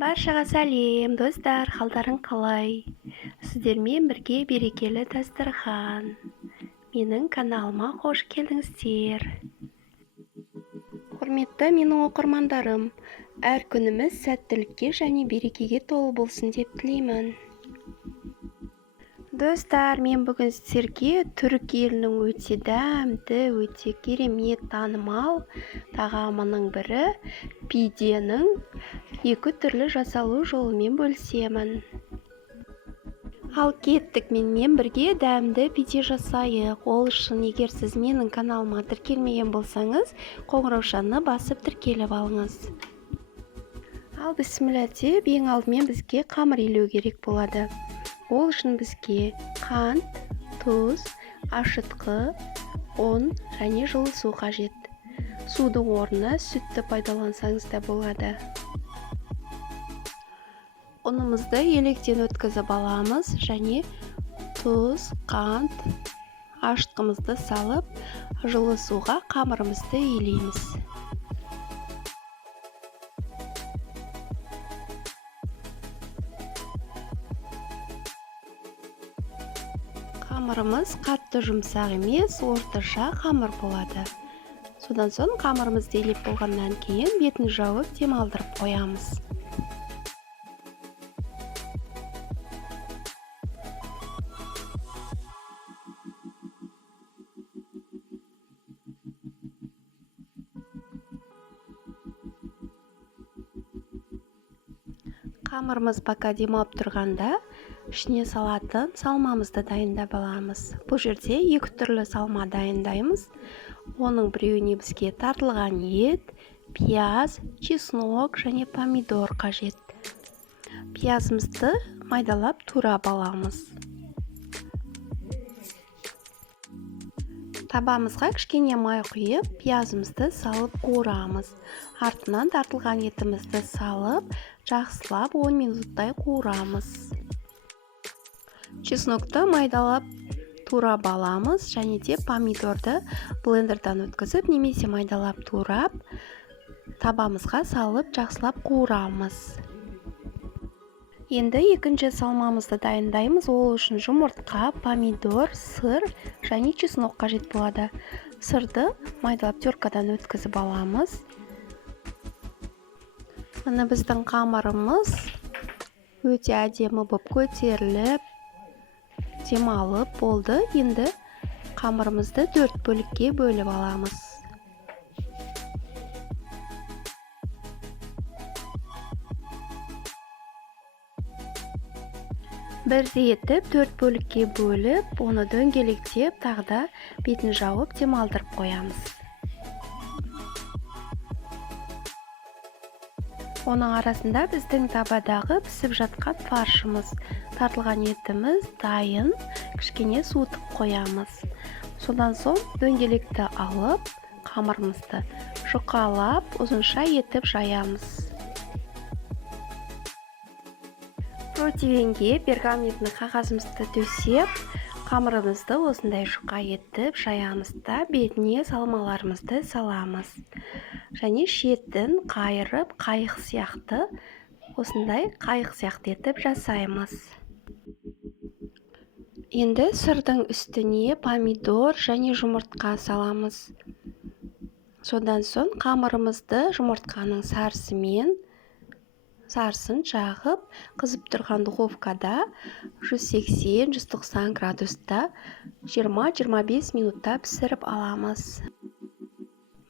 Баршаға сәлем, достар, қалдарың қалай? Сіздермен бірге берекелі дастархан. Менің каналыма қош келдіңіздер. Құрметті менің оқырмандарым, әр күніміз сәттілікке және берекеге толы болсын деп тілеймін. Достар, мен бүгін сіздерге түрік елінің өте дәмді, өте керемет танымал тағамының бірі пиденің екі түрлі жасалу жолымен бөлісемін. Ал кеттік, менімен бірге дәмді пиде жасайық. Ол үшін егер сіз менің каналыма тіркелмеген болсаңыз, қоңыраушаны басып тіркеліп алыңыз. Ал бісміллә деп, ең алдымен бізге қамыр илеу керек болады. Ол үшін бізге қант, тұз, ашытқы, ұн және жылы су қажет. Судың орнына сүтті пайдалансаңыз да болады. Ұнымызды електен өткізіп аламыз және тұз, қант, ашытқымызды салып, жылы суға қамырымызды илейміз. Қамырымыз қатты жұмсақ емес, орташа қамыр болады. Содан соң қамырымызды илеп болғаннан кейін бетін жауып демалдырып қоямыз. Қамырымыз пока демалып тұрғанда ішіне салатын салмамызды дайындап аламыз. Бұл жерде екі түрлі салма дайындаймыз. Оның біреуіне бізге тартылған ет, пияз, чеснок және помидор қажет. Пиязымызды майдалап турап аламыз. Табамызға кішкене май құйып, пиязымызды салып қуырамыз. Артынан тартылған етімізді салып, жақсылап 10 минуттай қуырамыз. Чеснокты майдалап турап аламыз және де помидорды блендердан өткізіп, немесе майдалап турап, табамызға салып, жақсылап қуырамыз. Енді екінші салмамызды дайындаймыз. Ол үшін жұмыртқа, помидор, сыр және чеснок қажет болады. Сырды майдалап теркадан өткізіп аламыз. Міне біздің қамырымыз өте әдемі болып көтеріліп, демалып болды. Енді қамырымызды 4 бөлікке бөліп аламыз. Бірдей етіп 4 бөлікке бөліп, оны дөңгелектеп, тағда бетін жауып демалдырып қоямыз. Оның арасында біздің табадағы пісіп жатқан фаршымыз, тартылған етіміз дайын, кішкене суытып қоямыз. Содан соң дөңгелекті алып, қамырымызды жұқалап, ұзынша етіп жаямыз. Противенге пергаментный қағазымызды төсеп, қамырымызды осындай жұқа етіп жаямыз да бетіне салмаларымызды саламыз. Және шетін қайырып, қайық сияқты, осындай қайық сияқты етіп жасаймыз. Енді сырдың үстіне помидор және жұмыртқа саламыз. Содан соң қамырымызды жұмыртқаның сарысын жағып, қызып тұрған духовкада 180-190 градуста 20-25 минутта пісіріп аламыз.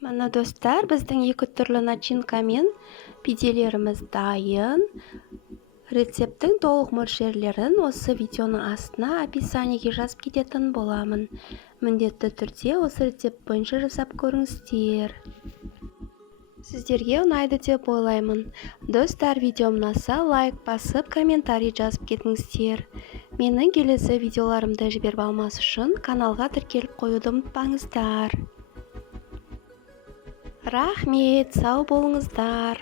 Міне достар, біздің екі түрлі начинкамен пиделеріміз дайын. Рецепттің толық мөлшерлерін осы видеоның астына описаниеге жазып кететін боламын. Міндетті түрде осы рецепт бойынша жасап көріңіздер. Сіздерге ұнайды деп ойлаймын. Достар, видеом ұнаса лайк басып, комментарий жазып кетіңіздер. Менің келесі видеоларымды жіберіп алмас үшін каналға тіркеліп қоюды ұмытпаңыздар. Рахмет, сау болыңыздар.